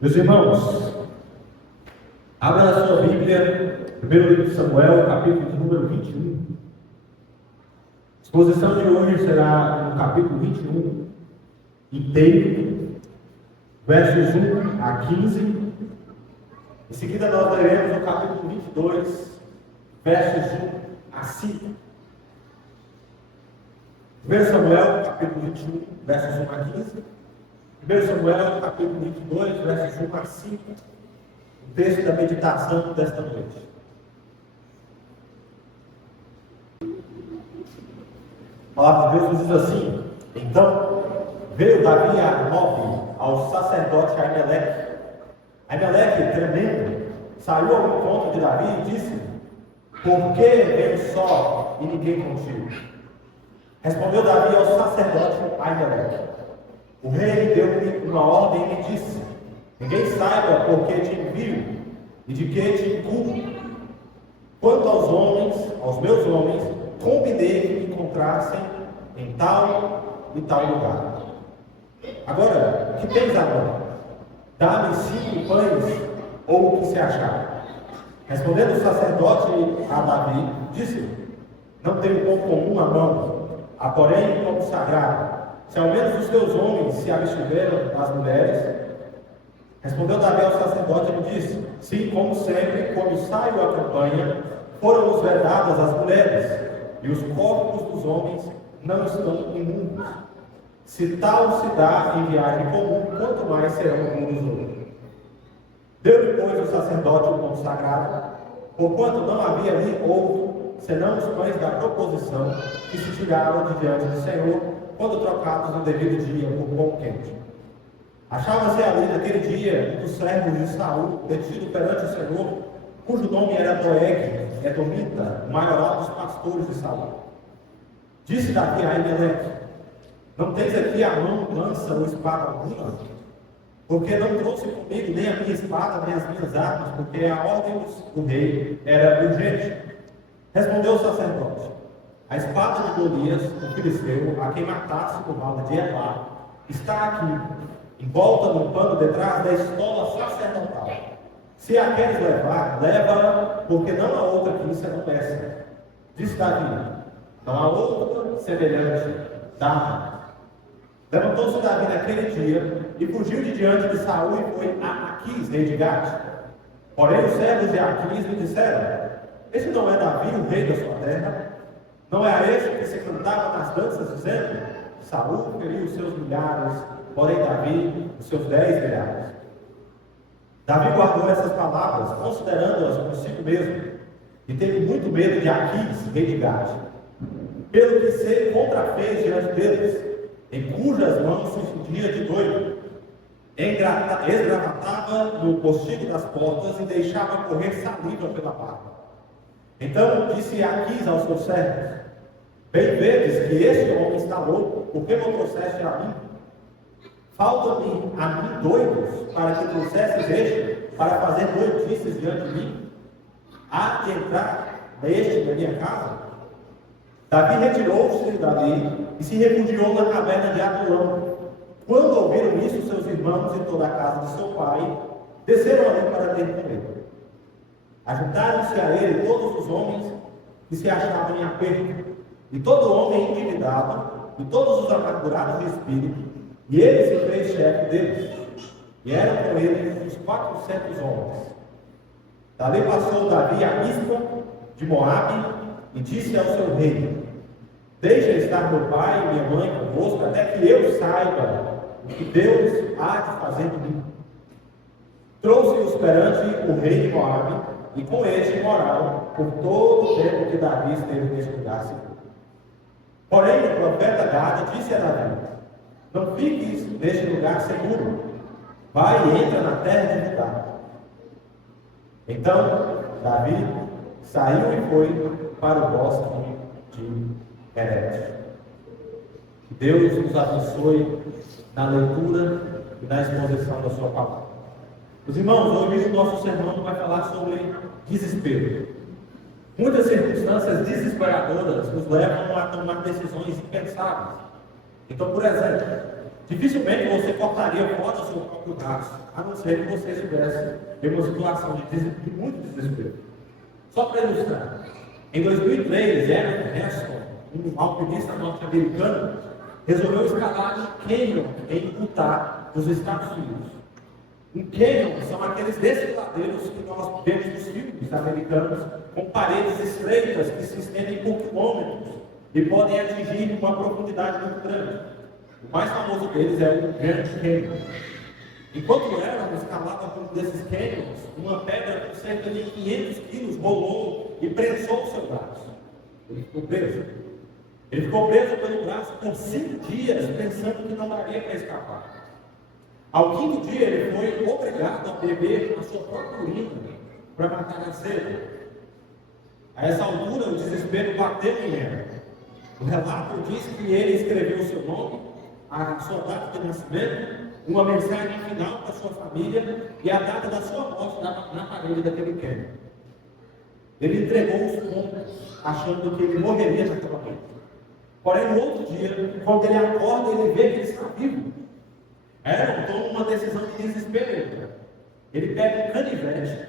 Meus irmãos, abra na sua Bíblia, primeiro livro de Samuel, capítulo de número 21. A exposição de hoje será no capítulo 21, inteiro, versos 1 a 15. Em seguida nós leremos o capítulo 22, versos 1 a 5. 1 Samuel, capítulo 21, versos 1 a 15. 1 Samuel, capítulo 22, versos 1 a 5. O texto da meditação desta noite. A palavra de Deus nos diz assim: Então veio Davi a Nob, ao sacerdote Aimeleque. Aimeleque, tremendo, saiu ao encontro de Davi e disse: Por que veio só e ninguém contigo? Respondeu Davi ao sacerdote Aimeleque: O rei deu-me uma ordem e me disse: Ninguém saiba por que te envio e de que te inculpo. Quanto aos homens, aos meus homens, combinei que me encontrassem em tal e tal lugar. Agora, o que tens à mão? Dá-me 5 pães ou o que se achar. Respondendo o sacerdote a Davi, disse: Não tenho pão comum à mão, há porém pão sagrado. Se ao menos os teus homens se abstiveram das mulheres. Respondeu Davi ao sacerdote e lhe disse: Sim, como sempre, quando saio à campanha, foram-nos vedadas as mulheres, e os corpos dos homens não estão imundos. Se tal se dá em viagem comum, quanto mais serão imundos outros. Deu-lhe, pois, o sacerdote o pão sagrado, porquanto não havia ali outro, senão os pães da proposição, que se tiraram de diante do Senhor, quando trocados no devido dia por pão quente. Achava-se ali naquele dia um dos servos de Saul, detido perante o Senhor, cujo nome era Doeg, edomita, o maioral dos pastores de Saul. Disse Davi a Aimeleque: Não tens aqui à mão lança ou espada alguma? Porque não trouxe comigo nem a minha espada, nem as minhas armas, porque a ordem do rei era urgente. Respondeu o sacerdote: A espada de Golias, o filisteu, a quem matasse no vale de Elá, está aqui, envolta num pano detrás da estola sacerdotal. Se a queres levar, leva-a, porque não há outra que isso não peça. Disse Davi: Não há outra semelhante, dá-me. Levantou-se Davi naquele dia e fugiu de diante de Saul e foi a Aquis, rei de Gate. Porém os servos de Aquis lhe disseram: Esse não é Davi, o rei da sua terra? Não é a este que se cantava nas danças, dizendo: Saul feriu os seus milhares, porém Davi os seus 10 milhares. Davi guardou essas palavras, considerando-as consigo mesmo, e teve muito medo de Aquis, rei de Gade, pelo que se contrafez diante deles, em cujas mãos se fundia de doido, esgravatava no postigo das portas e deixava correr saliva pela barba. Então disse Aquis aos seus servos: Bem vedes que este homem está louco, por que não trouxeste a mim? Falta-me a mim doidos, para que trouxesses este, para fazer doidices diante de mim? Há de entrar este na minha casa? Davi retirou-se dali e se refugiou na caverna de Adulão. Quando ouviram isso, seus irmãos e toda a casa de seu pai desceram ali para ter com ele. Ajuntaram-se a ele todos os homens que se achavam em aperto, e todo homem endividado, e todos os amargurados de espírito, e ele se fez chefe deles, e eram com ele uns 400 homens. Dali passou Davi a Mispa de Moabe, e disse ao seu rei: Deixa estar meu pai e minha mãe convosco, até que eu saiba o que Deus há de fazer de mim. Trouxe-os perante o rei de Moabe, e com este moraram por todo o tempo que Davi esteve neste lugar seguro. Porém, o profeta Gade disse a Davi: Não fiques neste lugar seguro, vai e entra na terra de Judá. Então Davi saiu e foi para o bosque de Herete. Que Deus nos abençoe na leitura e na exposição da sua palavra. Os irmãos, hoje o nosso sermão vai falar sobre desespero. Muitas circunstâncias desesperadoras nos levam a tomar decisões impensáveis. Então, por exemplo, Dificilmente você cortaria fora o seu próprio braço, a não ser que você estivesse em uma situação de muito desespero. Só para ilustrar, em 2003, Aaron Heston, um alpinista norte-americano, resolveu escalar um cânion em Utah, nos Estados Unidos. Um cânion são aqueles desfiladeiros que nós vemos nos filmes americanos, com paredes estreitas que se estendem por quilômetros e podem atingir uma profundidade muito grande. O mais famoso deles é o Grand Canyon. Enquanto Aaron escalava um desses canyons, uma pedra com cerca de 500 quilos rolou e prensou o seu braço. Ele ficou preso. Ele ficou preso pelo braço por 5 dias, pensando que não daria para escapar. Ao 5º dia, ele foi obrigado a beber a sua própria urina para matar a sede. A essa altura, o desespero bateu em Aaron. O relato diz que ele escreveu o seu nome, a sua data de nascimento, uma mensagem final para a sua família e a data da sua morte na parede daquele cânion. Ele entregou os pontos, achando que ele morreria naquela noite. Porém, no outro dia, quando ele acorda, ele vê que ele está vivo. Aaron toma uma decisão de desespero. Ele pega um canivete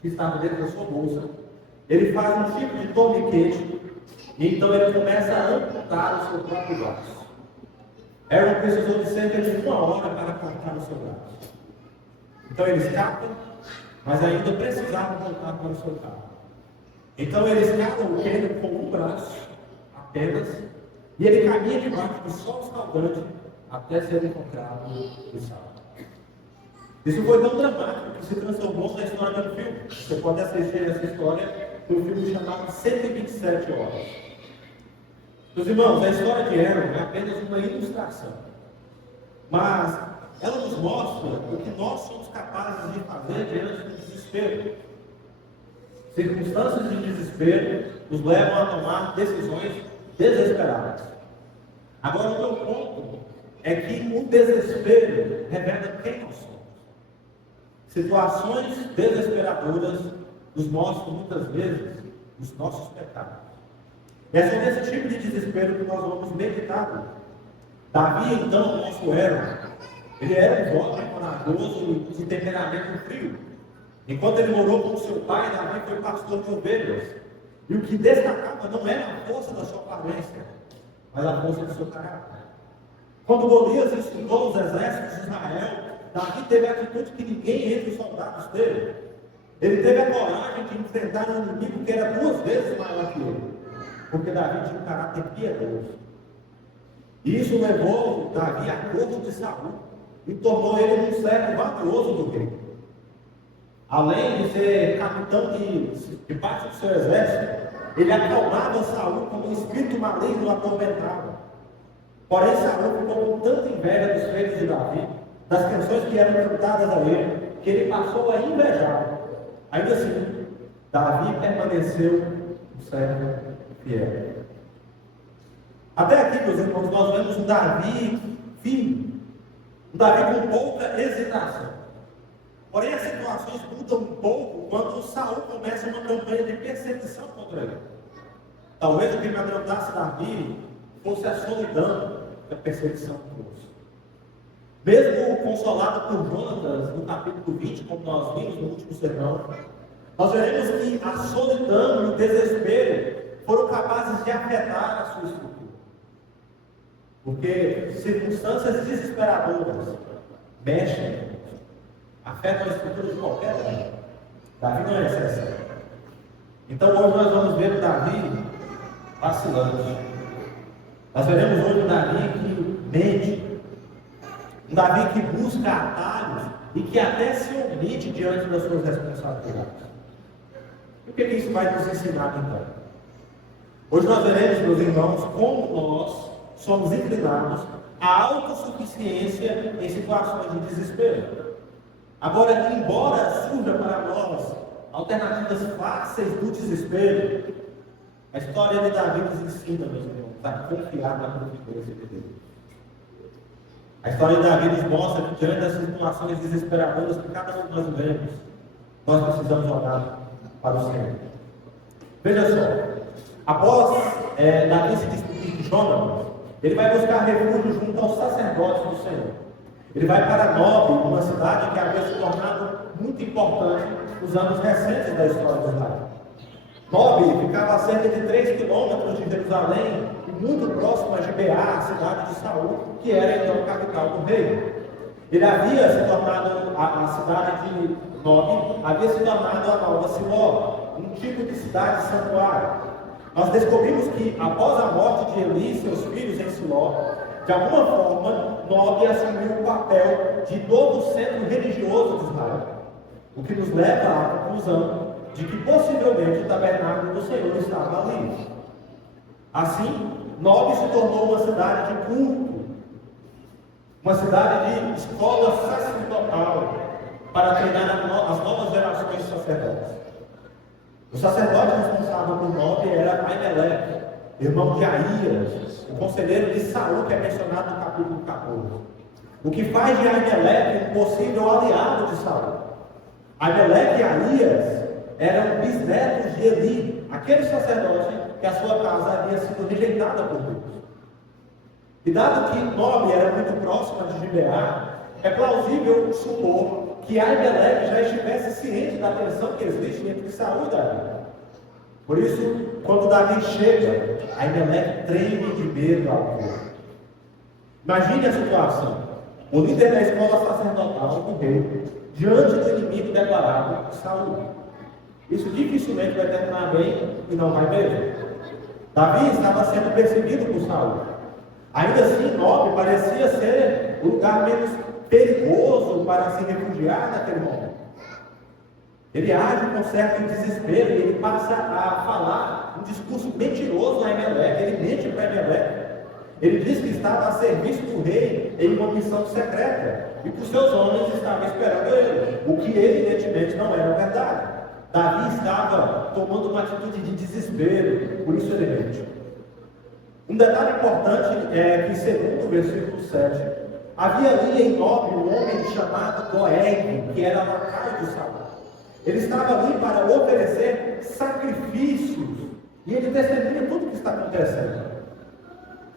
que estava dentro da sua bolsa, ele faz um tipo de torniquete e então ele começa a amputar o seu próprio braço. Aaron precisou de cerca de 1 hora para cortar o seu braço. Então ele escapa, mas ainda precisava voltar para o seu carro. Então ele escapa o cânion com um braço apenas, e ele caminha debaixo do sol escaldante até ser encontrado e salvo. Isso foi tão dramático que se transformou na história do filme. Você pode assistir essa história no filme chamado 127 Horas. Meus irmãos, a história de Aaron é apenas uma ilustração, mas ela nos mostra o que nós somos capazes de fazer diante do desespero. Circunstâncias de desespero nos levam a tomar decisões desesperadas. Agora, o meu ponto é que o desespero revela quem nós somos. Situações desesperadoras nos mostram muitas vezes os nossos pecados. É sobre esse tipo de desespero que nós vamos meditar. Davi, então, o nosso Aaron, ele era um jovem corajoso e de temperamento frio. Enquanto ele morou com seu pai, Davi foi pastor de ovelhas. E o que destacava não era a força da sua aparência, mas a força do seu caráter. Quando Golias insultou os exércitos de Israel, Davi teve a atitude que ninguém entre os soldados teve. Ele teve a coragem de enfrentar um inimigo que era 2 vezes maior que ele, porque Davi tinha um caráter piedoso. E isso levou Davi à corte de Saul e tornou ele um servo valioso do rei. Além de ser capitão de parte do seu exército, ele acalmava Saul como um espírito maligno o atormentava. Porém, Saul ficou com tanta inveja dos feitos de Davi, das canções que eram cantadas a ele, que ele passou a invejar. Ainda assim, Davi permaneceu um servo fiel. Até aqui, meus irmãos, nós vemos um Davi firme, um Davi com pouca hesitação. Porém, as situações mudam um pouco quando Saul começa uma campanha de perseguição contra ele. Talvez o que me amedrontasse Davi fosse a solidão que a perseguição trouxe. Mesmo consolado por Jonatas, no capítulo 20, como nós vimos no último sermão, nós veremos que a solidão e o desespero foram capazes de afetar a sua estrutura. Porque circunstâncias desesperadoras mexem, afetam a estrutura de qualquer um. Davi não é exceção. Então hoje nós vamos ver o Davi vacilante. Nós veremos hoje um Davi que mente, um Davi que busca atalhos e que até se omite diante das suas responsabilidades. E o que isso vai nos ensinar então? Hoje nós veremos, meus irmãos, como nós somos inclinados à autossuficiência em situações de desespero. Agora, embora surja para nós alternativas fáceis do desespero, a história de Davi nos ensina, meus irmãos, a confiar na providência de Deus. A história de Davi nos mostra que diante das situações desesperadoras que cada um de nós vivemos, nós precisamos olhar para o Senhor. Veja só, após Davi se despedir de Jonatas, Ele vai buscar refúgio junto aos sacerdotes do Senhor. Ele vai para Nob, uma cidade que havia se tornado muito importante nos anos recentes da história de Israel. Nob ficava a cerca de 3 quilômetros de Jerusalém e muito próximo a Gibeá, a cidade de Saul, que era então a capital do reino. Ele havia se tornado, a cidade de Nob havia se tornado a nova Siló, um tipo de cidade santuário. Nós descobrimos que após a morte de Eli e seus filhos em Siló, de alguma forma, Nob assumiu o papel de novo centro religioso de Israel, o que nos leva à conclusão de que possivelmente o tabernáculo do Senhor estava ali. Assim, Nob se tornou uma cidade de culto, uma cidade de escola sacerdotal para treinar as novas gerações de sacerdotes. O sacerdote responsável por Nob era Aimeleque, irmão de Aías, o conselheiro de Saul, que é mencionado no capítulo 14. O que faz de Aimeleque um possível aliado de Saul. Aimeleque e Aías eram bisnetos de Eli, aquele sacerdote que a sua casa havia sido rejeitada por Deus. E dado que Nob era muito próxima de Gibeá, é plausível supor que Aimeleque já estivesse ciente da tensão que existe entre Saul e Davi. Por isso, quando Davi chega, Aimeleque treme de medo ao povo. Imagine a situação: o líder da escola sacerdotal morreu diante do inimigo declarado, Saul. Isso dificilmente vai terminar bem e não vai mesmo. Davi estava sendo perseguido por Saul. Ainda assim, Nob parecia ser o lugar menos perigoso para se refugiar naquele momento. Ele age com certo desespero e ele passa a falar um discurso mentiroso a Aimeleque. Ele mente para Aimeleque. Ele diz que estava a serviço do rei em uma missão secreta e que os seus homens estavam esperando ele, o que evidentemente não era verdade. Davi estava tomando uma atitude de desespero, por isso ele mente. Um detalhe importante é que, segundo o versículo 7, havia ali em Nob um homem chamado Doeg, que era lacaio de Saul. Ele estava ali para oferecer sacrifícios, e ele testemunha tudo o que está acontecendo.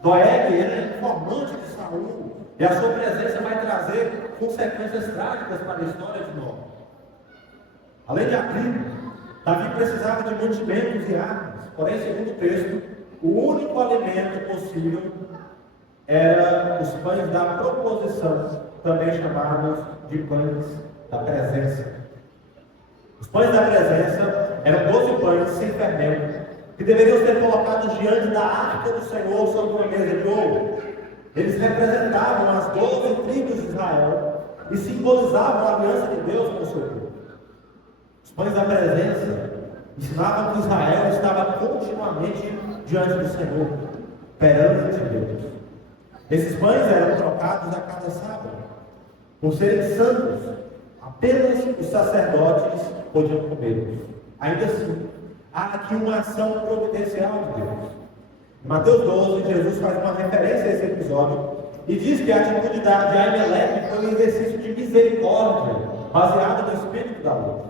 Doeg era informante de Saul, e a sua presença vai trazer consequências trágicas para a história de Nob. Além de abrigo, Davi precisava de mantimentos e armas, porém, segundo o texto, o único alimento possível era os pães da proposição, também chamados de pães da presença. Os pães da presença eram 12 pães sem fermento, que deveriam ser colocados diante da arca do Senhor sobre uma mesa de ouro. Eles representavam as 12 tribos de Israel e simbolizavam a aliança de Deus com o seu povo. Os pães da presença ensinavam que Israel estava continuamente diante do Senhor, perante Deus. Esses pães eram trocados a cada sábado. Por serem santos, apenas os sacerdotes podiam comê-los. Ainda assim, há aqui uma ação providencial de Deus. Em Mateus 12, Jesus faz uma referência a esse episódio e diz que a atitude de Aimeleque foi um exercício de misericórdia, baseado no espírito da luz.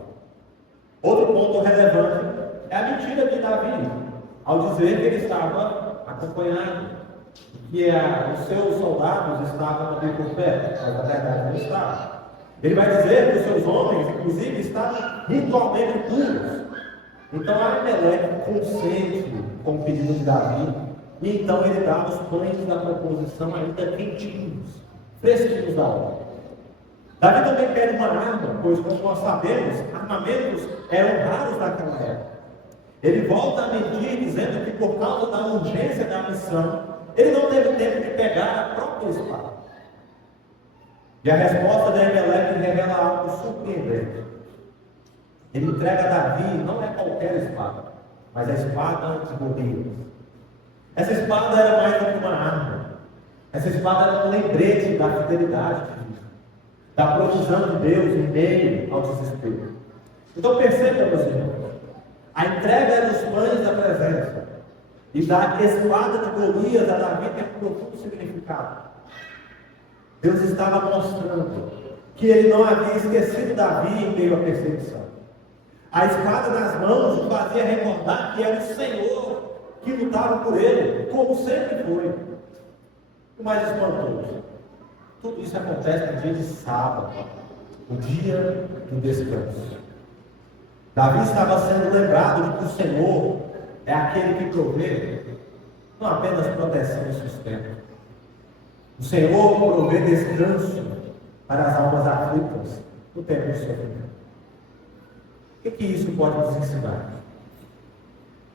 Outro ponto relevante é a mentira de Davi, ao dizer que ele estava acompanhado, que os seus soldados estavam ali por perto, mas na verdade não estavam. Ele vai dizer que os seus homens, inclusive, estavam ritualmente puros. Então Aimeleque consente com o pedido de Davi, e então ele dá os pães da proposição ainda quentinhos, fresquinhos da hora. Davi também pede uma arma, pois, como nós sabemos, armamentos eram raros naquela época. Ele volta a mentir, dizendo que por causa da urgência da missão, ele não teve tempo de pegar a própria espada. E a resposta de Aimeleque revela algo surpreendente. Ele entrega a Davi, não é qualquer espada, mas a espada de Golias. Essa espada era mais do que uma arma. Essa espada era um lembrete da fidelidade de Deus, da provisão de Deus em meio ao desespero. Então perceba, meus irmãos, a entrega dos pães da presença e da espada de Golias a Davi tem um profundo significado. Deus estava mostrando que ele não havia esquecido Davi em meio à perseguição. A espada nas mãos o fazia recordar que era o Senhor que lutava por ele, como sempre foi. O mais espantoso, tudo isso acontece no dia de sábado, o dia do descanso. Davi estava sendo lembrado de que o Senhor é aquele que provê não apenas proteção e sustento. O Senhor provê descanso para as almas aflitas no tempo do sofrimento. O que isso pode nos ensinar?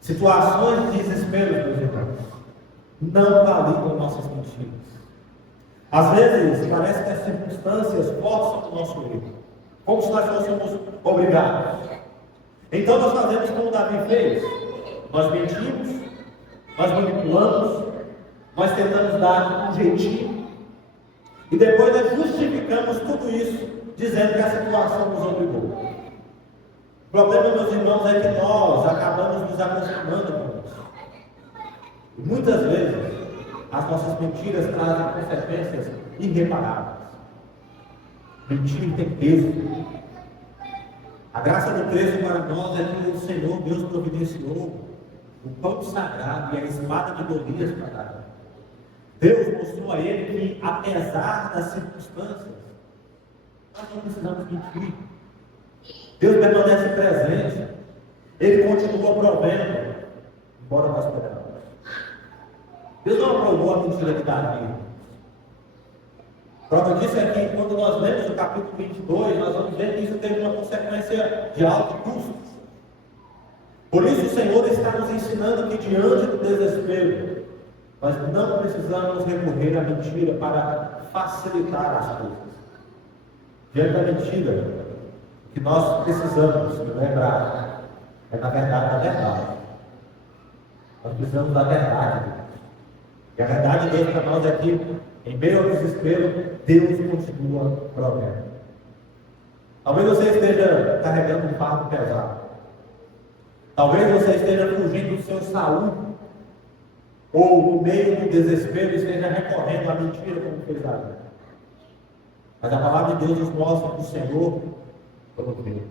Situações de desespero, meus irmãos, não validam nossas mentiras. Às vezes, parece que as circunstâncias forçam o nosso erro, como se nós fôssemos obrigados. Então nós fazemos como Davi fez. Nós mentimos, nós manipulamos, nós tentamos dar um jeitinho, e depois nós justificamos tudo isso, dizendo que a situação nos obrigou. O problema, meus irmãos, é que nós acabamos nos acostumando com isso. E muitas vezes, as nossas mentiras trazem consequências irreparáveis. Mentir tem peso. A graça do texto para nós é que o Senhor, Deus, providenciou o pão sagrado e a espada de Golias para Davi. Deus mostrou a ele que, apesar das circunstâncias, nós não precisamos mentir. Deus permanece presente. Ele continua provendo, embora nós perdamos. Deus não aprovou a mentira de Davi. Prova disso é que, quando nós lemos o capítulo 22, nós vamos ver que isso teve uma consequência de alto custo. Por isso o Senhor está nos ensinando que, diante do desespero, nós não precisamos recorrer à mentira para facilitar as coisas. Diante da mentira, o que nós precisamos lembrar é, na verdade, da verdade. Nós precisamos da verdade de Deus. E a verdade de Deus para nós é que, em meio ao desespero, Deus continua provendo. Talvez você esteja carregando um fardo pesado. Talvez você esteja fugindo do seu saúde, ou no meio do desespero esteja recorrendo à mentira como fez Davi. Mas a palavra de Deus nos mostra que o Senhor provê.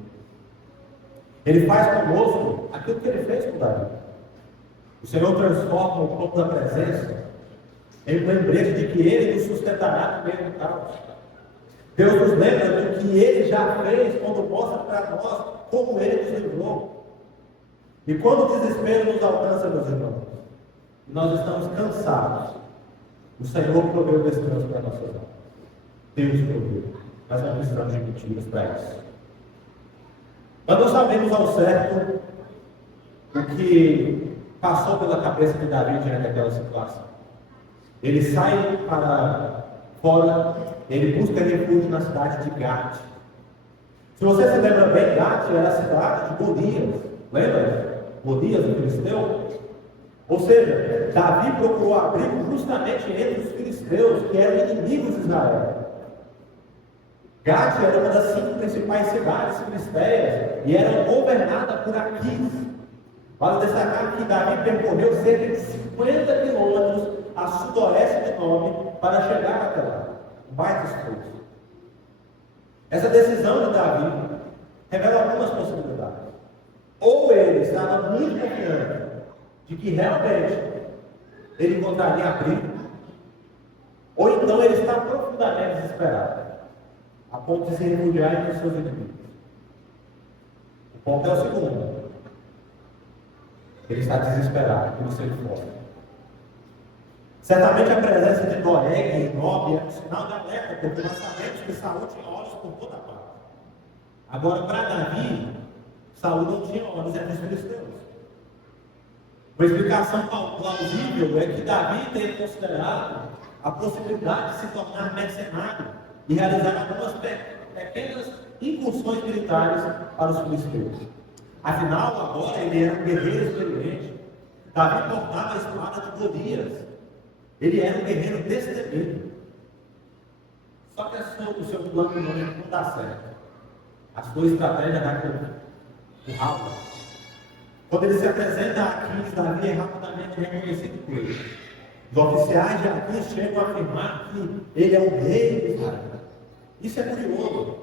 Ele faz conosco aquilo que ele fez com Davi. O Senhor transforma o ponto da presença em um lembrete de que Ele nos sustentará no meio do caos. Deus nos lembra do que Ele já fez quando mostra para nós como Ele nos livrou. E quando o desespero nos alcança, meus irmãos, e nós estamos cansados, o Senhor proveu o descanso para nossas almas. Deus proveu. Nós não precisamos de mentiras para isso. Nós não sabemos ao certo o que passou pela cabeça de Davi diante daquela situação. Ele sai para fora, ele busca refúgio na cidade de Gate. Se você se lembra bem, Gate era a cidade de Golias. Lembra? Golias, o filisteu? Ou seja, Davi procurou abrigo justamente entre os filisteus, que eram inimigos de Israel. Gate era uma das 5 principais cidades filisteias e era governada por Aquis. Vale destacar que Davi percorreu cerca de 50 quilômetros a sudoeste de Nob para chegar até lá. Um baita esforço. Essa decisão de Davi revela algumas possibilidades. Ou ele estava muito confiante de que realmente ele encontraria abrigo, ou então ele está profundamente desesperado, a ponto de se refugiar entre os seus inimigos. O ponto é o segundo. Ele está desesperado por ser fora. Certamente a presença de Doeg e Nob é um sinal de alerta, porque nós sabemos que Saul tinha olhos por toda parte. Agora, para Davi, Saul não tinha olhos entre os filisteus. Uma explicação plausível é que Davi tenha considerado a possibilidade de se tornar mercenário e realizar algumas pequenas incursões militares para os filisteus. Afinal, agora ele era um guerreiro experiente. Davi portava a espada de Golias. Ele era um guerreiro destemido. Só que o seu plano não dá certo. A sua estratégia vai com o rabo. Quando ele se apresenta a Aquis, Davi é rapidamente reconhecido por ele. Os oficiais de Aquis chegam a afirmar que ele é o rei de Israel. Isso é curioso,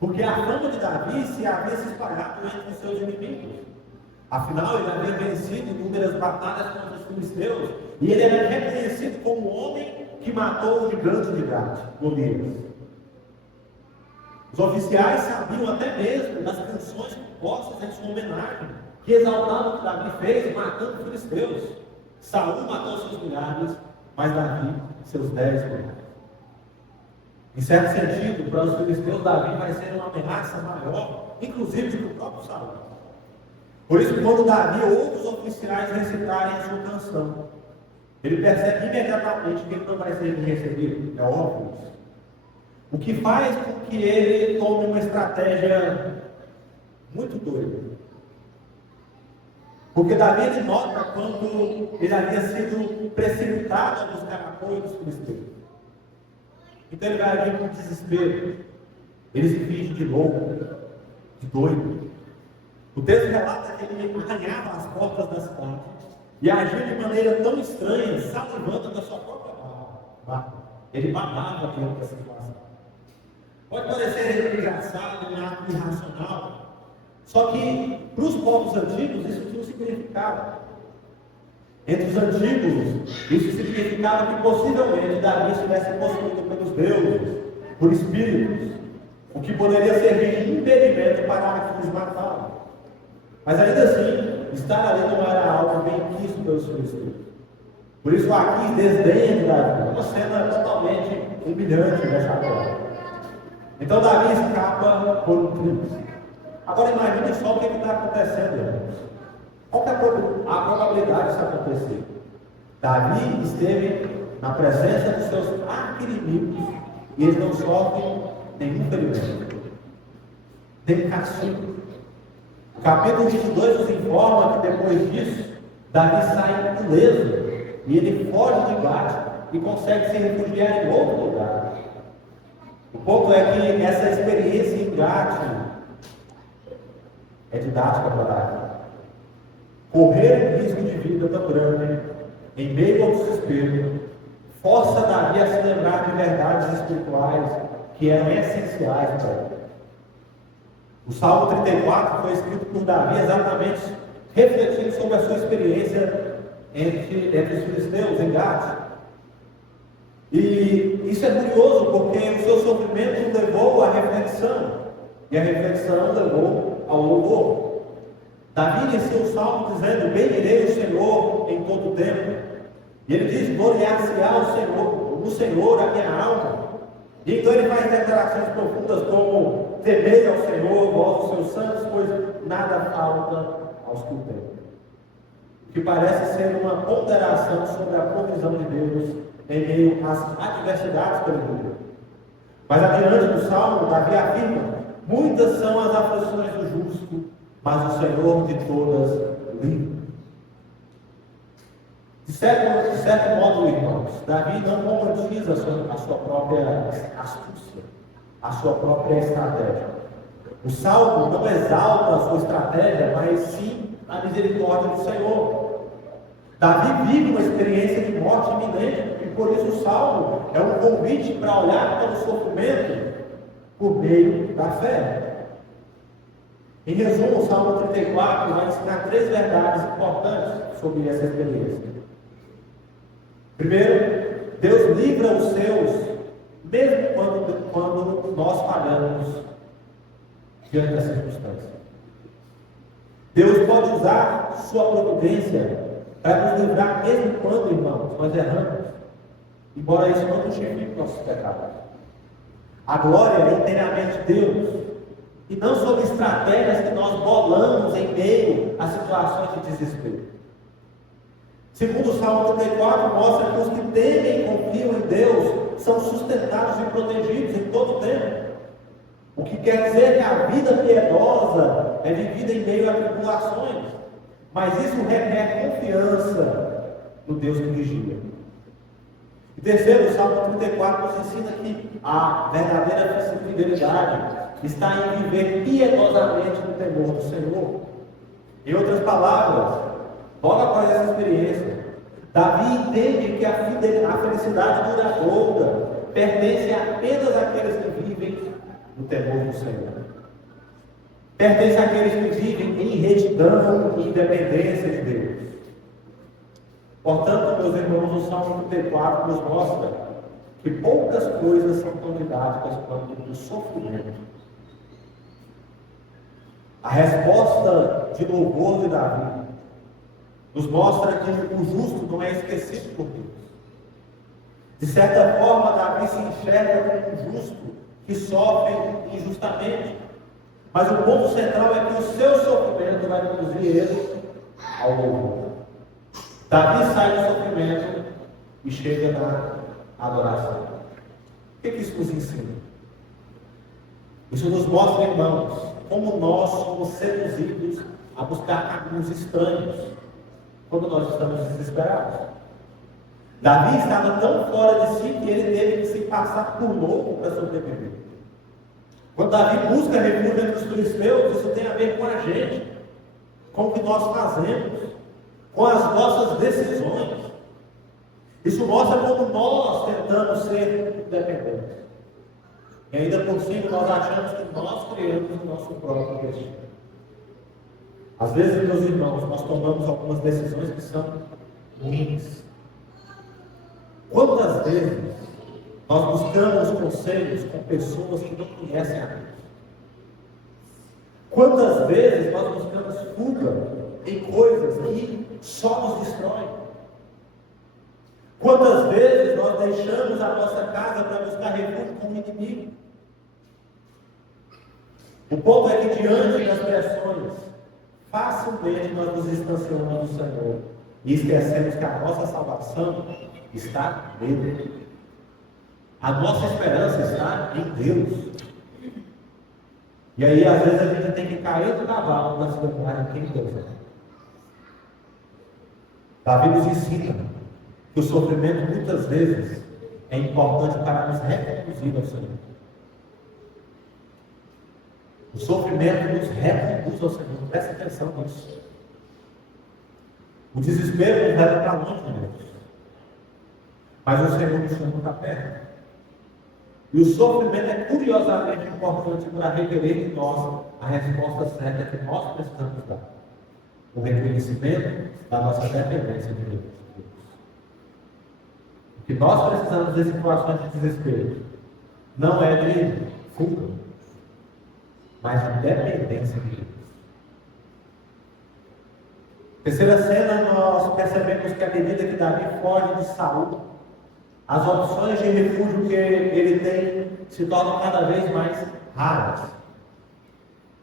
porque a fama de Davi se havia se espalhado entre os seus inimigos. Afinal, ele havia vencido inúmeras batalhas contra os filisteus, e ele era reconhecido como um homem que matou o gigante de Gade, Golias. Os oficiais sabiam até mesmo das canções compostas em sua homenagem, que exaltavam o que Davi fez, matando os filisteus. Saul matou seus milhares, mas Davi seus 10 milhares. Em certo sentido, para os filisteus, Davi vai ser uma ameaça maior, inclusive do que o próprio Saul. Por isso, quando Davi ouve os oficiais recitarem a sua canção, ele percebe imediatamente que ele não vai ser recebido. É óbvio isso. O que faz com que ele tome uma estratégia muito doida. Porque Davi ele nota quando ele havia sido precipitado a buscar apoio dos filisteus. Então ele vai agir com desespero. Ele se finge de louco, de doido. O texto relata que ele arranhava as portas da cidade e agia de maneira tão estranha, salivando da sua própria barba. Ele babava diante da situação. Pode parecer engraçado, um ato irracional, só que para os povos antigos isso tinha um significado. Entre os antigos, isso significava que possivelmente Davi estivesse possuído pelos deuses, por espíritos, o que poderia servir de impedimento para que os matavam. Mas ainda assim, estar ali não era algo bem quisto pelos filisteus. Por isso aqui desdenha de Davi, uma cena totalmente humilhante, vexatória. Então Davi escapa por um triunfo. Agora imagine só o que está acontecendo, irmãos. Qual que é a probabilidade disso acontecer? Davi esteve na presença dos seus arqui-inimigos e eles não sofrem nenhum ferimento, nem castigo. O capítulo 22 nos informa que depois disso, Davi sai ileso e ele foge de Gade e consegue se refugiar em outro lugar. O ponto é que essa experiência em Gade é didática para Davi. Correr um risco de vida tão grande, em meio ao desespero, força Davi a se lembrar de verdades espirituais que eram essenciais para ele. O Salmo 34 foi escrito por Davi exatamente refletindo sobre a sua experiência entre os filisteus em Gade. E isso é curioso porque o seu sofrimento o levou à reflexão, e a reflexão levou ao louvor. Davi inicia o salmo dizendo: bendirei o Senhor em todo o tempo. E ele diz: gloriar-se-á o Senhor, no Senhor a minha alma. E então ele faz declarações profundas como: temei ao Senhor, vós os seus santos, pois nada falta aos que o temem. O que parece ser uma ponderação sobre a provisão de Deus em meio às adversidades pelo mundo. Mas adiante do salmo, Davi afirma: muitas são as aflições do justo, mas o Senhor de todas livra. De certo modo, irmãos, Davi não romantiza a sua própria astúcia, a sua própria estratégia. O salmo não exalta a sua estratégia, mas sim a misericórdia do Senhor. Davi vive uma experiência de morte iminente, e por isso o salmo é um convite para olhar para o sofrimento por meio da fé. Em resumo, o Salmo 34 vai ensinar 3 verdades importantes sobre essa experiência. Primeiro, Deus livra os seus, mesmo quando nós falhamos diante da circunstância. Deus pode usar sua providência para nos livrar, mesmo quando, irmãos, nós erramos, embora isso não justifique nossos pecados. A glória é inteiramente Deus, e não sobre estratégias que nós bolamos em meio a situações de desespero. Segundo o Salmo 34, mostra que os que temem e confiam em Deus são sustentados e protegidos em todo o tempo. O que quer dizer que a vida piedosa é vivida em meio a tribulações, mas isso requer confiança no Deus que vigia. E terceiro, o Salmo 34 nos ensina que a verdadeira fidelidade está em viver piedosamente no temor do Senhor. Em outras palavras, logo após essa experiência, Davi entende que a felicidade duradoura pertence apenas àqueles que vivem no temor do Senhor. Pertence àqueles que vivem em retidão e independência de Deus. Portanto, meus irmãos, o Salmo 34 nos mostra que poucas coisas são tão didáticas quanto o sofrimento. A resposta de louvor de Davi nos mostra que o justo não é esquecido por Deus. De certa forma, Davi se enxerga como um justo que sofre injustamente. Mas o ponto central é que o seu sofrimento vai conduzir ele ao louvor. Davi sai do sofrimento e chega na adoração. O que isso nos ensina? Isso nos mostra, irmãos, como nós somos seduzidos a buscar caminhos estranhos quando nós estamos desesperados. Davi estava tão fora de si que ele teve que se passar por louco para sobreviver. Quando Davi busca refúgio entre os filisteus, isso tem a ver com a gente, com o que nós fazemos, com as nossas decisões. Isso mostra como nós tentamos ser independentes. E ainda por cima nós achamos que nós criamos o nosso próprio destino. Às vezes, meus irmãos, nós tomamos algumas decisões que são ruins. Quantas vezes nós buscamos conselhos com pessoas que não conhecem a Deus? Quantas vezes nós buscamos fuga em coisas que só nos destroem? Quantas vezes nós deixamos a nossa casa para buscar refúgio com o inimigo? O ponto é que diante das pressões, facilmente nós nos distanciamos do Senhor e esquecemos que a nossa salvação está nele. A nossa esperança está em Deus. E aí, às vezes, a gente tem que cair do cavalo para se lembrar de quem Deus é. Davi nos ensina que o sofrimento, muitas vezes, é importante para nos reconduzir ao Senhor. O sofrimento nos reconduz ao Senhor. Presta atenção nisso. O desespero nos leva para longe de Deus. Mas o Senhor nos chama para perto. E o sofrimento é curiosamente importante para requerer de nós a resposta certa que nós precisamos dar. O reconhecimento da nossa dependência de Deus. O que nós precisamos de situações de desespero não é de fuga, mas de dependência de Deus. Terceira cena, nós percebemos que à medida que Davi foge de Saul, as opções de refúgio que ele tem se tornam cada vez mais raras.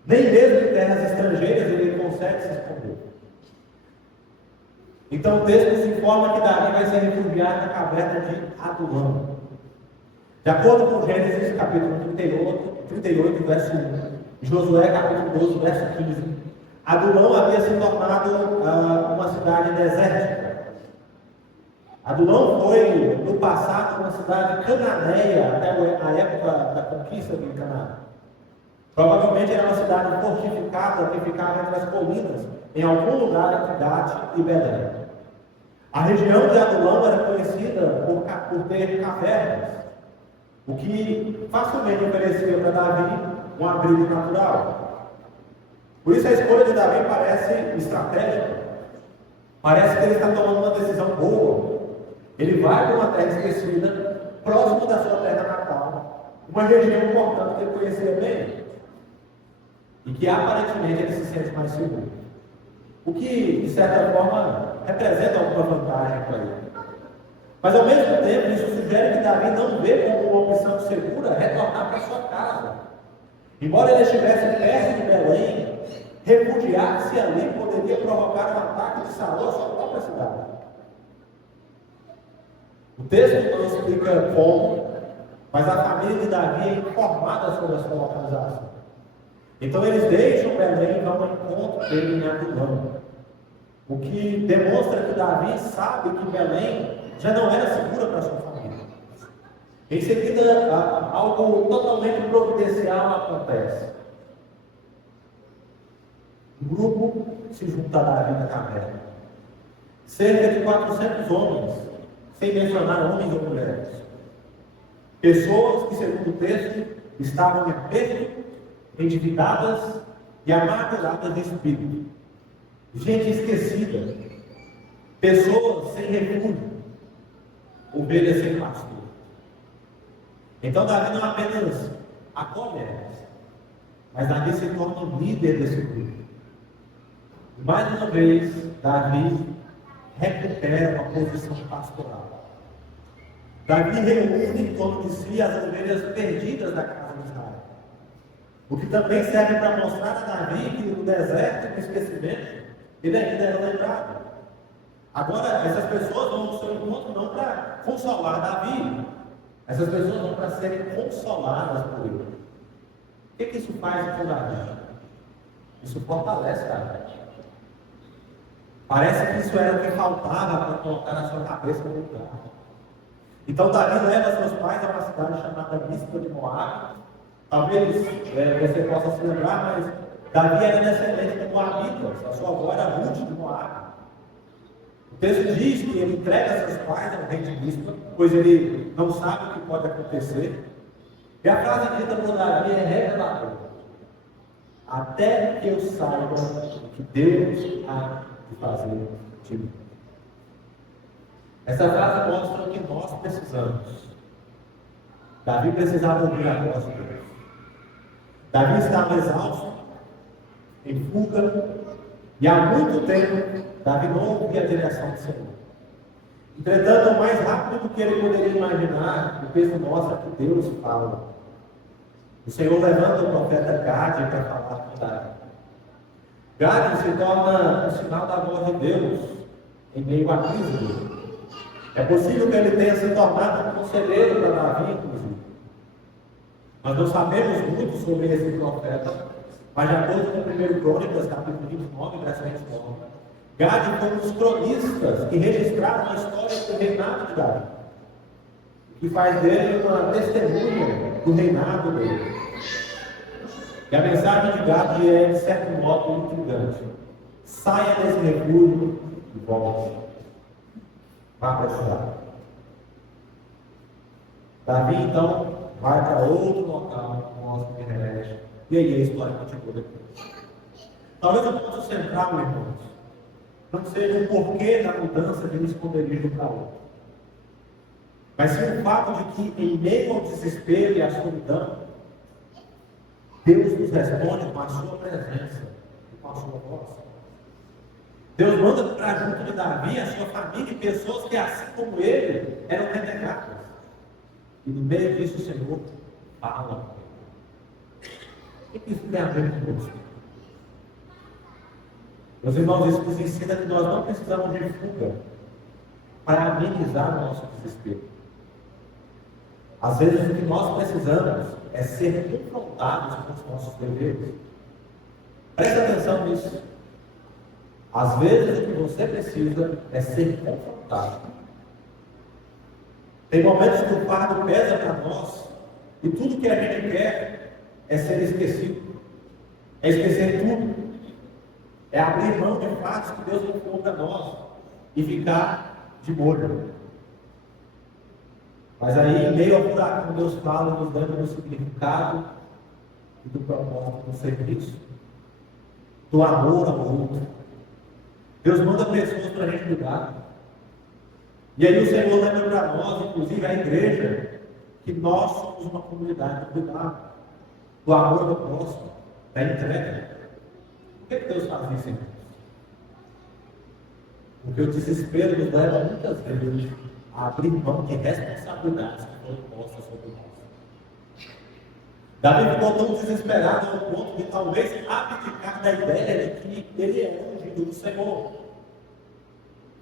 Nem mesmo em terras estrangeiras ele consegue se esconder. Então o texto nos informa que Davi vai se refugiar na caverna de Adulão. De acordo com Gênesis capítulo 38, verso 1, e Josué capítulo 12, verso 15, Adulão havia se tornado uma cidade desértica. Adulão foi, no passado, uma cidade cananeia até a época da conquista de Canaã. Provavelmente era uma cidade fortificada que ficava entre as colinas, em algum lugar entre Gate e Belém. A região de Adulão era conhecida por ter cavernas, o que facilmente oferecia para Davi um abrigo natural. Por isso a escolha de Davi parece estratégica. Parece que ele está tomando uma decisão boa. Ele vai para uma terra esquecida, próximo da sua terra natal, uma região importante que ele conhecia bem, e que aparentemente ele se sente mais seguro. O que, de certa forma, representa alguma vantagem para ele. Mas ao mesmo tempo, isso sugere que Davi não vê como uma opção segura retornar para sua casa. Embora ele estivesse perto de Belém, refugiar-se ali poderia provocar um ataque de Saul à sua própria cidade. O texto não explica como, mas a família de Davi é informada sobre a sua localização. Então eles deixam Belém e vão ao encontro dele em Adulão. O que demonstra que Davi sabe que Belém já não era segura para sua família. Em seguida, algo totalmente providencial acontece. O grupo se junta a Davi na caverna. Cerca de 400 homens, sem mencionar homens ou mulheres. Pessoas que, segundo o texto, estavam em aperto, endividadas e amarguradas de espírito. Gente esquecida. Pessoas sem refúgio. Ovelhas sem pastor. Então Davi não apenas acolhe elas, mas Davi se torna o líder desse grupo. Mais uma vez, Davi recupera uma posição pastoral. Davi reúne em torno de si as ovelhas perdidas da casa de Israel. O que também serve para mostrar a Davi que no deserto e no esquecimento, ele ainda era lembrado. Agora, essas pessoas vão ao seu encontro não para consolar Davi, essas pessoas vão para serem consoladas por ele. O que isso faz com Davi? Isso fortalece Davi. Parece que isso era o que faltava para colocar na sua cabeça no lugar. Então Davi leva seus pais a uma cidade chamada Mispa de Moabe. Talvez você possa se lembrar, mas Davi era descendente de Moabitas. A sua avó era Ruth de Moabe. O texto diz que ele entrega seus pais ao rei de Mispa, pois ele não sabe o que pode acontecer. E a frase dita por Davi é reveladora. Até que eu saiba o que Deus há de fazer de mim. Essa frase mostra o que nós precisamos. Davi precisava ouvir a voz de Deus. Davi estava exausto, em fuga, e há muito tempo Davi não ouvia a direção do Senhor. Entretanto, mais rápido do que ele poderia imaginar, o texto mostra que Deus fala. O Senhor levanta o profeta Gade para falar com Davi. Gade se torna o sinal da voz de Deus em meio à crise dele. É possível que ele tenha se tornado um conselheiro para Davi, inclusive. Nós não sabemos muito sobre esse profeta, mas de acordo com 1 Crônicas, capítulo 29, verso 29, Gade foi um dos cronistas que registraram a história do reinado de Davi, que faz dele uma testemunha do reinado dele. E a mensagem de Gade é, de certo modo, intrigante. Saia desse refúgio e volte. Vá para a cidade. Davi, então, vai para outro local, mostra que relege. E aí a história continua depois. Talvez o ponto central, irmãos, não seja o porquê da mudança de um esconderijo para outro, mas sim o fato de que, em meio ao desespero e à solidão, Deus nos responde com a sua presença e com a sua voz. Deus manda para junto de Davi, a sua família e pessoas que, assim como ele, eram renegadas. E no meio disso o Senhor fala. O que isso tem a ver conosco? Meus irmãos, isso nos ensina que nós não precisamos de fuga para amenizar o nosso desespero. Às vezes o que nós precisamos é ser confrontados com os nossos deveres. Preste atenção nisso. Às vezes o que você precisa é ser confrontado. Tem momentos que o fardo pesa para nós e tudo que a gente quer é ser esquecido. É esquecer tudo. É abrir mão de fatos que Deus colocou para nós e ficar de molho. Mas aí, em meio ao furacão, Deus fala e nos lembra do significado e do propósito do serviço, do amor ao outro. Deus manda pessoas para a gente cuidar. E aí o Senhor lembra para nós, inclusive a igreja, que nós somos uma comunidade do cuidado, do amor do próximo, da entrega. Por que Deus faz isso, irmãos? Porque o desespero nos leva muitas vezes a abrir mão de responsabilidades que foram postas sobre nós. Davi ficou tão desesperado ao ponto de talvez abdicar da ideia de que ele é ungido do Senhor.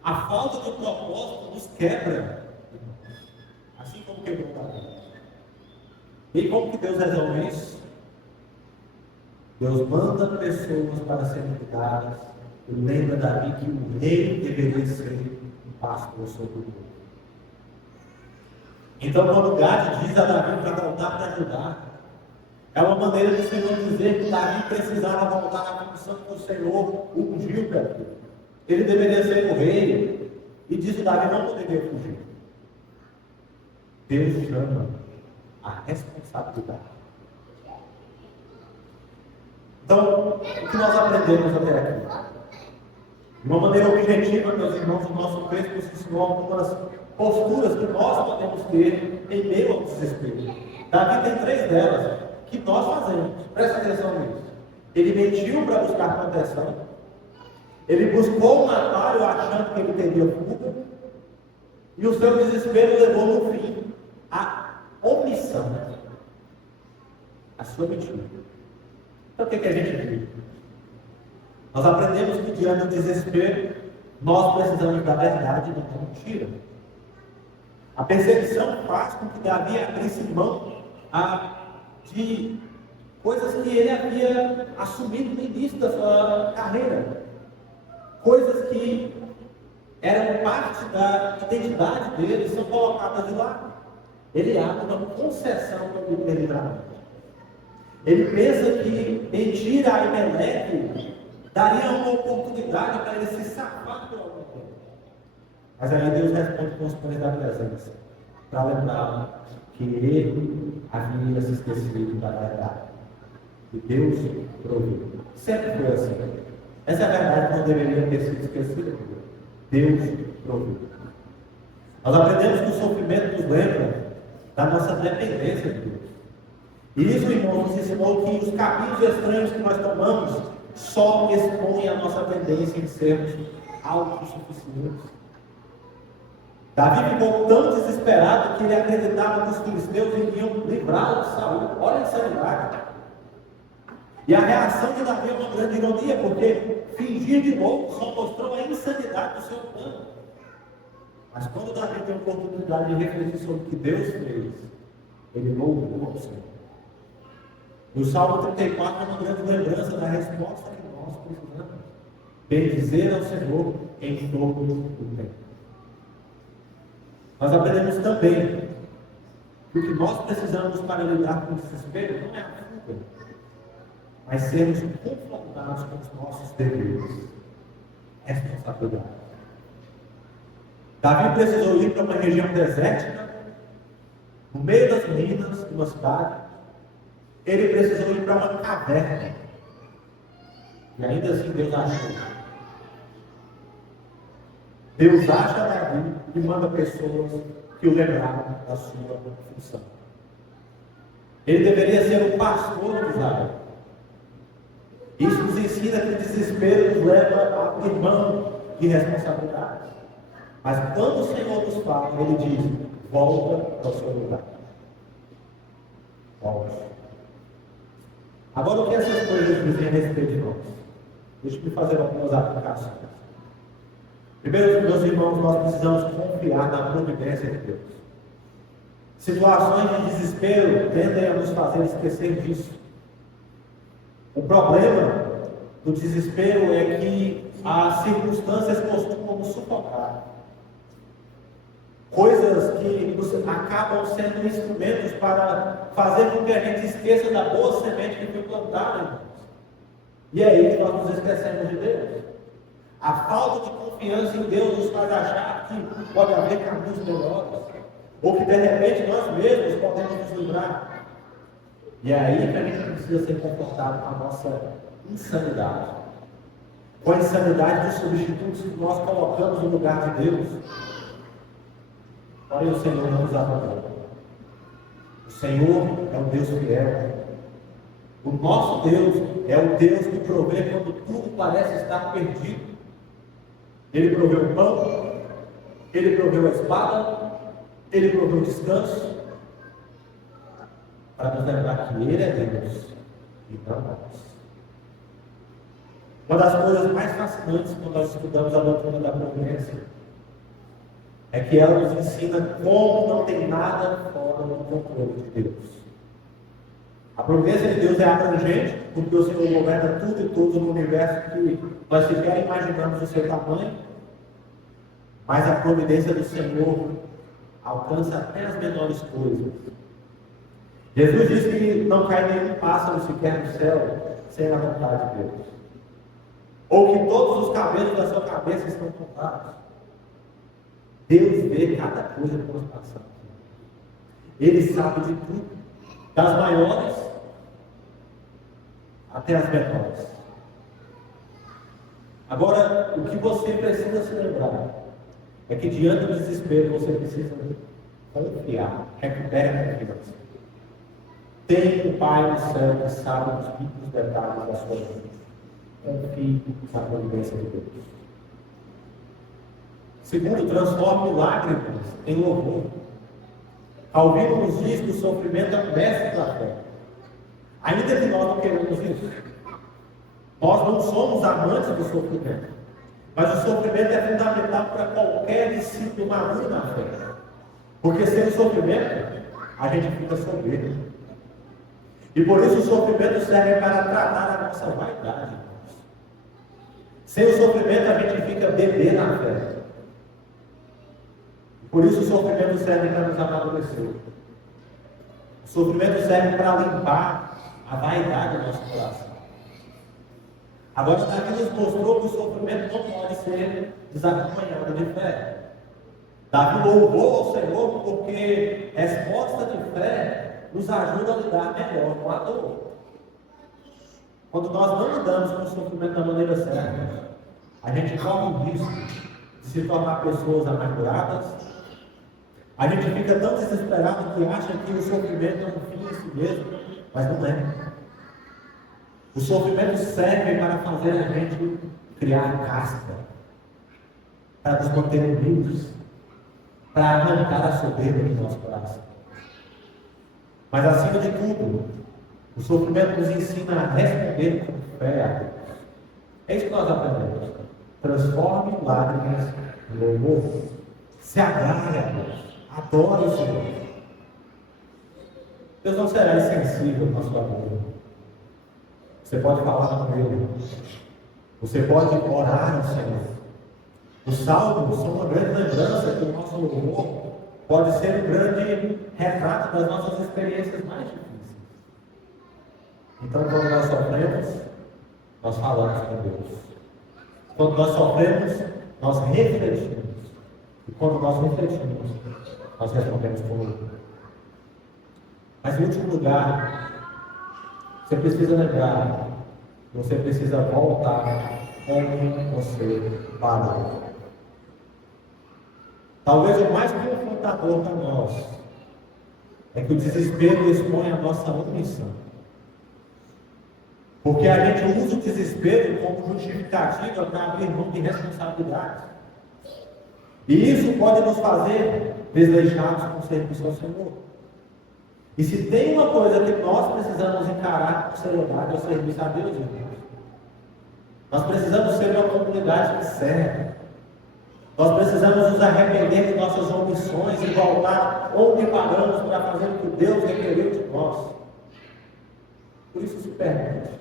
A falta de propósito nos quebra, assim como quebrou Davi. E como que Deus resolve isso? Deus manda pessoas para serem cuidadas e lembra Davi que o rei deveria ser um pastor sobre o povo. Então, quando Gade diz a Davi para voltar para ajudar, é uma maneira do Senhor dizer que Davi precisava voltar à função que o Senhor ungiu para ele. Ele deveria ser o rei, e diz que Davi não poderia fugir. Deus chama a responsabilidade. Então, o que nós aprendemos até aqui? De uma maneira objetiva, meus irmãos, o nosso texto nos ensinou algumas posturas que nós podemos ter em meio ao desespero. Davi tem 3 delas que nós fazemos. Presta atenção nisso. Ele mentiu para buscar proteção. Ele buscou um atalho achando que ele teria fuga. E o seu desespero levou no fim à omissão. A sua mentira. Então o que a gente viu? Nós aprendemos que diante do desespero, nós precisamos da verdade e não da mentira. A perseguição faz com que Davi abrisse mão de coisas que ele havia assumido no início da sua carreira. Coisas que eram parte da identidade dele, são colocadas de lado. Ele abre uma concessão para o livramento. Ele pensa que mentir a Elimeleque daria uma oportunidade para ele se safar por algum tempo. Mas aí Deus responde com os pães da presença, para lembrar que ele havia se esquecido da verdade. E Deus proveu. Sempre foi assim. Essa é a verdade que não deveria ter sido esquecida. Deus proveu. Nós aprendemos que o sofrimento nos lembra da nossa dependência de Deus. E isso, irmãos, nos ensinou que os caminhos estranhos que nós tomamos só expõem a nossa tendência em sermos autossuficientes. Davi ficou tão desesperado que ele acreditava que os filisteus iriam livrá-lo de Saul. Olha a insanidade. E a reação de Davi é uma grande ironia, porque fingir de novo só mostrou a insanidade do seu plano. Mas quando Davi tem a oportunidade de refletir sobre o que Deus fez, ele louvou ao Senhor. E o Salmo 34 é uma grande lembrança da resposta que nós precisamos. Bendizer ao Senhor em todo o tempo. Nós aprendemos também que o que nós precisamos para lidar com o desespero não é a fuga, mas sermos confrontados com os nossos deveres, responsabilidade. Davi precisou ir para uma região desértica, no meio das ruínas de uma cidade. Ele precisou ir para uma caverna. E ainda assim Deus achou. Deus acha Davi e manda pessoas que o lembraram da sua função. Ele deveria ser o pastor de Israel. Isso nos ensina que o desespero nos leva a abrir mão de responsabilidade. Mas quando o Senhor nos fala, Ele diz: volta ao seu lugar. Volte. Agora, o que essas coisas dizem a respeito de nós? Deixa-me fazer algumas aplicações. Primeiro, meus irmãos, nós precisamos confiar na providência de Deus. Situações de desespero tendem a nos fazer esquecer disso. O problema do desespero é que as circunstâncias costumam nos sufocar. Coisas que acabam sendo instrumentos para fazer com que a gente esqueça da boa semente que foi plantada em nós. E é aí que nós nos esquecemos de Deus. A falta de confiança em Deus nos faz achar que pode haver caminhos melhores, ou que de repente nós mesmos podemos nos livrar. E é aí que a gente precisa ser confortado com a nossa insanidade, com a insanidade dos substitutos que nós colocamos no lugar de Deus. Olha, o Senhor não nos abandona. O Senhor é um Deus fiel. O nosso Deus é o Deus que provê quando tudo parece estar perdido. Ele proveu o pão, Ele proveu a espada, Ele proveu o descanso, para nos lembrar que Ele é Deus e não nós. Uma das coisas mais fascinantes quando nós estudamos a doutrina da providência é que ela nos ensina como não tem nada fora do controle de Deus. A providência de Deus é abrangente, porque o Senhor governa tudo e todos no universo que nós sequer imaginamos o seu tamanho, mas a providência do Senhor alcança até as menores coisas. Jesus diz que não cai nenhum pássaro sequer no céu sem a vontade de Deus, ou que todos os cabelos da sua cabeça estão contados. Deus vê cada coisa que nós passamos. Ele sabe de tudo, das maiores até as menores. Agora, o que você precisa se lembrar é que diante do desespero você precisa confiar. Recupere a confiança. Tem um Pai no céu que sabe os mínimos detalhes da sua vida. Confie na providência de Deus. Segundo, transforme lágrimas em louvor. Calvino nos diz que o sofrimento é o mestre da fé. Ainda que nós não queremos isso. Nós não somos amantes do sofrimento. Mas o sofrimento é fundamental para qualquer discípulo maduro na fé. Porque sem o sofrimento, a gente fica soberbo. E por isso o sofrimento serve para tratar a nossa vaidade. Sem o sofrimento, a gente fica bebê na fé. Por isso o sofrimento serve para nos amadurecer. O sofrimento serve para limpar a vaidade do nosso coração. Agora, Davi nos mostrou que o sofrimento não pode ser desacompanhado de fé. Davi louvou ao Senhor porque resposta de fé nos ajuda a lidar melhor com a dor. Quando nós não lidamos com o sofrimento da maneira certa, a gente corre o risco de se tornar pessoas amarguradas. A gente fica tão desesperado que acha que o sofrimento é um fim em si mesmo, mas não é. O sofrimento serve para fazer a gente criar casca, para nos manter humildes, para arrancar a soberba do nosso coração. Mas acima de tudo, o sofrimento nos ensina a responder com fé a Deus. É isso que nós aprendemos. Transforme lágrimas em louvor. Se agarre a Deus. Adore o Senhor. Deus não será insensível na sua vida. Você pode falar com Ele. Você pode orar ao Senhor. Os salmos são uma grande lembrança que o nosso louvor pode ser um grande retrato das nossas experiências mais difíceis. Então, quando nós sofremos, nós falamos com Deus. Quando nós sofremos, nós refletimos. E quando nós refletimos, nós respondemos com louvor. Mas, em último lugar, você precisa lembrar, você precisa voltar onde você parou. Talvez o mais confrontador para nós é que o desespero expõe a nossa omissão. Porque a gente usa o desespero como justificativa para abrir mão de responsabilidades. E isso pode nos fazer desleixados com o serviço ao Senhor. E se tem uma coisa que nós precisamos encarar com seriedade, é o serviço a Deus, irmãos. Nós precisamos ser uma comunidade que serve. Nós precisamos nos arrepender de nossas omissões e voltar onde paramos para fazer o que Deus requeriu de nós. Por isso se pergunte: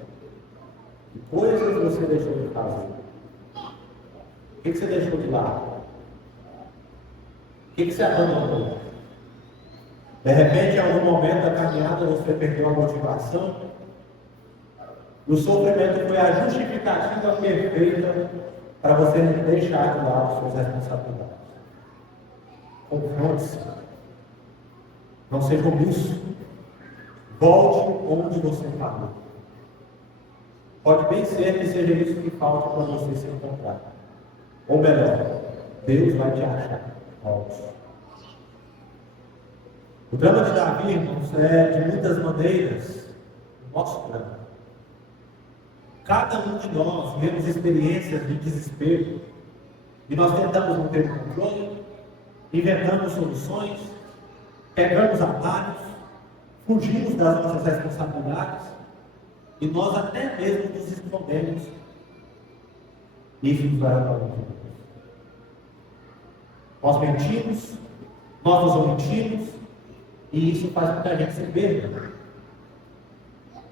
que coisas você deixou de fazer? O que você deixou de lado? O que você abandonou? De repente, em algum momento da caminhada, você perdeu a motivação. E o sofrimento foi a justificativa perfeita para você deixar de lado suas responsabilidades. Confronte-se. Não seja omisso. Volte onde você parou. Pode bem ser que seja isso que falte para você se encontrar. Ou melhor, Deus vai te achar. Volte. O drama de Davi, irmãos, é de muitas maneiras o nosso drama. Cada um de nós vivemos experiências de desespero e nós tentamos não ter controle, inventamos soluções, pegamos atalhos, fugimos das nossas responsabilidades e nós até mesmo nos escondemos. Isso nos vai para o mundo. Nós mentimos, nós nos omitimos e isso faz com que a gente se perda.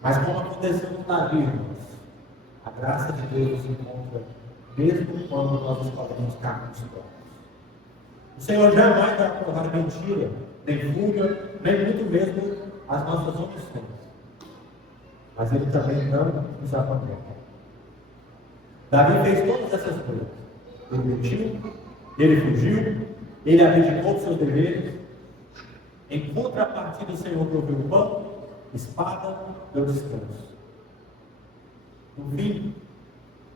Mas como aconteceu com Davi, irmãos, a graça de Deus nos encontra mesmo quando nós escolhemos caminhos próprios. O Senhor jamais vai aprovar mentira, nem fuga, nem muito mesmo as nossas omissões. Mas Ele também não nos abandona. Davi fez todas essas coisas. Ele mentiu, ele fugiu, ele abdicou dos seus deveres. Em contrapartida, o Senhor proveu pão, espada, deu descanso. No fim,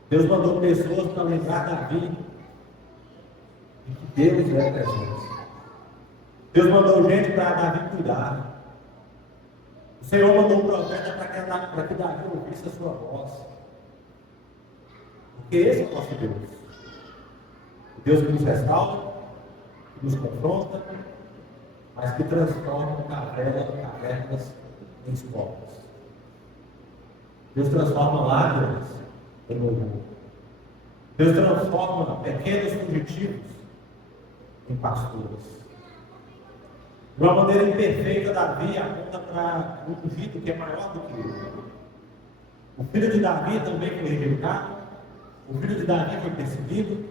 Deus mandou pessoas para lembrar Davi de que Deus é presente. Deus mandou gente para Davi cuidar. O Senhor mandou um profeta para que Davi ouvisse a sua voz. Porque esse é o nosso Deus. O Deus que nos restaura, que nos confronta, mas que transforma cavernas em escolas. Deus transforma lágrimas em louvor. Deus transforma pequenos fugitivos em pastores. De uma maneira imperfeita, Davi aponta para um ungido que é maior do que ele. O filho de Davi também foi rejeitado. O filho de Davi foi perseguido.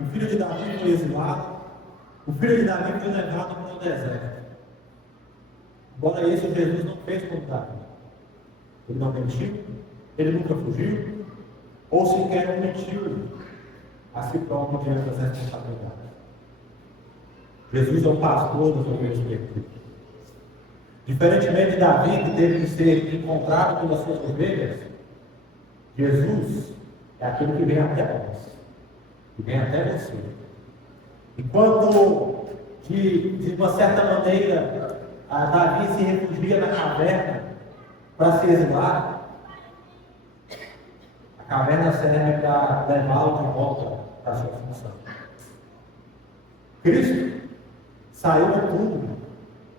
O filho de Davi foi exilado. O filho de Davi foi levado para o deserto. Embora isso, Jesus não fez como Davi. Ele não mentiu, ele nunca fugiu, ou sequer omitiu a si próprio diante das responsabilidades. Jesus é o pastor das ovelhas perdidas. Diferentemente de Davi, que teve que ser encontrado pelas suas ovelhas, Jesus é aquele que vem até nós, que vem até você. Enquanto, de uma certa maneira, Davi se refugia na caverna para se exilar, a caverna serve para levá-lo de volta para a sua função. Cristo saiu do túmulo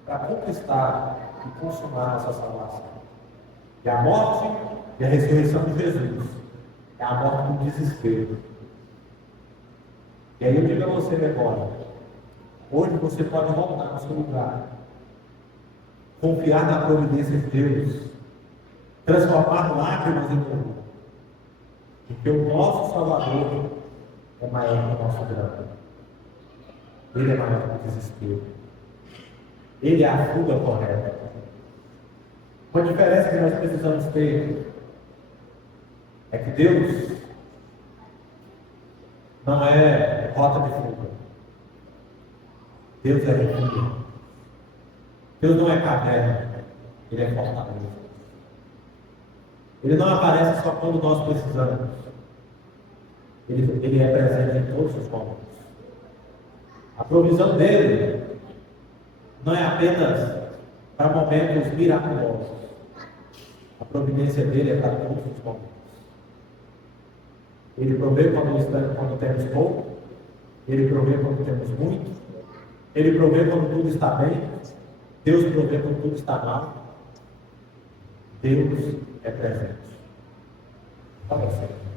para conquistar e consumar a sua salvação. E a morte e a ressurreição de Jesus é a morte do desespero. E aí eu digo a você agora, hoje você pode voltar no seu lugar, confiar na providência de Deus, transformar lágrimas em louvor, porque o nosso Salvador é maior que o nosso drama. Ele é maior que o desespero. Ele é a fuga correta. Uma diferença que nós precisamos ter é que Deus não é rota de fuga. Deus é refúgio. Deus não é caverna, Ele é fortaleza. Ele não aparece só quando nós precisamos. Ele é presente em todos os momentos. A provisão dele não é apenas para momentos miraculosos. A providência dele é para todos os momentos. Ele provê quando temos pouco. Ele provê quando temos muito. Ele provê quando tudo está bem. Deus provê quando tudo está mal. Deus é presente. Olha, Senhor.